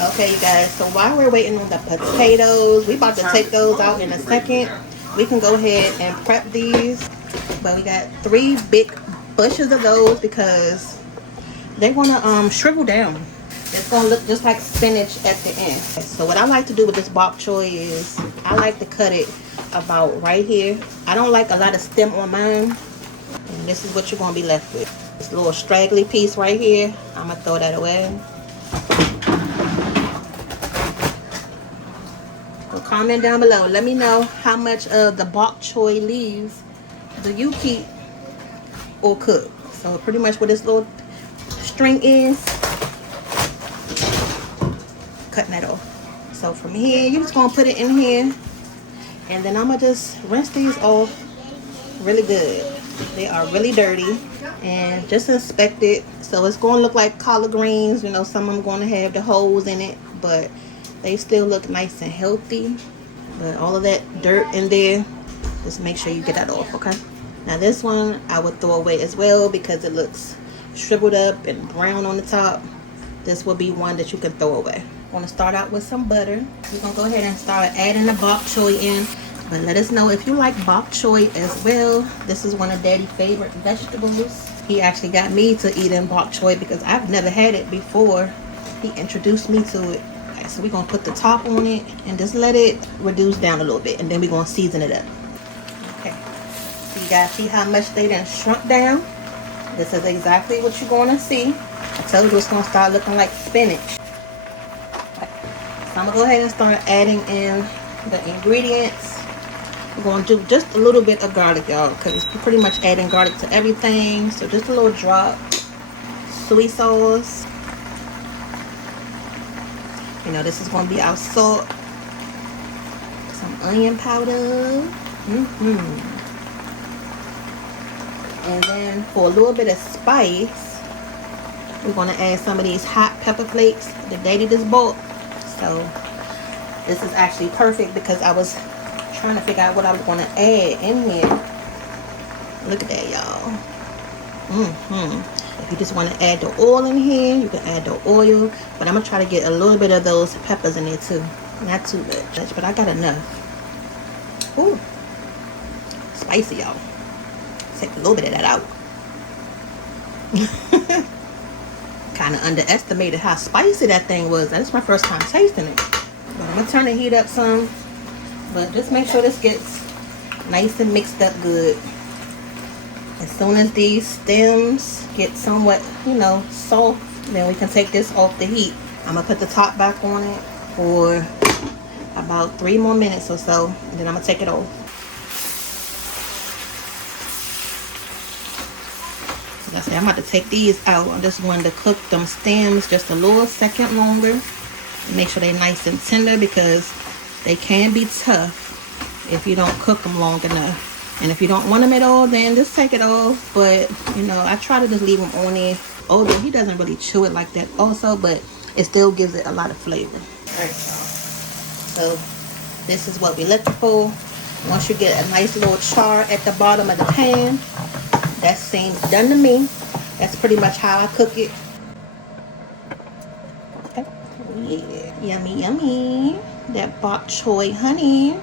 Okay, you guys, so while we're waiting on the potatoes, we about to take those out in a second. We can go ahead and prep these. But we got 3 big bushes of those because they want to shrivel down. It's going to look just like spinach at the end. So what I like to do with this bok choy is I like to cut it about right here. I don't like a lot of stem on mine. And this is what you're going to be left with. This little straggly piece right here. I'm going to throw that away. So comment down below. Let me know how much of the bok choy leaves do you keep or cook. So pretty much what this little string is, cutting that off. So from here, you're just gonna put it in here, and then I'm gonna just rinse these off really good. They are really dirty, and just inspect it. So it's gonna look like collard greens. You know, some of them gonna have the holes in it, but they still look nice and healthy. But all of that dirt in there, just make sure you get that off, okay? Now this one I would throw away as well because it looks shriveled up and brown on the top. This will be one that you can throw away. I'm gonna start out with some butter. We're gonna go ahead and start adding the bok choy in. But let us know if you like bok choy as well. This is one of Daddy's favorite vegetables. He actually got me to eat in bok choy because I've never had it before. He introduced me to it. Okay, so we're gonna put the top on it and just let it reduce down a little bit, and then we're gonna season it up. Okay, so you guys see how much they done shrunk down? This is exactly what you're gonna see. I told you it's gonna start looking like spinach. Okay. So I'm gonna go ahead and start adding in the ingredients. We're going to do just a little bit of garlic, y'all, because we're pretty much adding garlic to everything. So just a little drop. Soy sauce. You know, this is going to be our salt. Some onion powder. And then for a little bit of spice, we're going to add some of these hot pepper flakes that Daddy just bought. So this is actually perfect because I was trying to figure out what I was going to add in here. Look at that, y'all. If you just want to add the oil in here, you can add the oil, but I'm gonna try to get a little bit of those peppers in there too. Not too much, but I got enough. Ooh, spicy, y'all. Take a little bit of that out. Kind of underestimated how spicy that thing was. That's my first time tasting it. But I'm gonna turn the heat up some. But just make sure this gets nice and mixed up good. As soon as these stems get somewhat, you know, soft, then we can take this off the heat. I'm going to put the top back on it for about 3 more minutes or so. And then I'm going to take it off. So that's it. I'm about to take these out. I just wanted to cook them stems just a little second longer. Make sure they're nice and tender because they can be tough if you don't cook them long enough. And if you don't want them at all, then just take it off. But, you know, I try to just leave them on there. Older, he doesn't really chew it like that also, but it still gives it a lot of flavor. Alright, so this is what we're looking for. Once you get a nice little char at the bottom of the pan, that seems done to me. That's pretty much how I cook it. Okay. Yeah, yummy, yummy. That bok choy honey.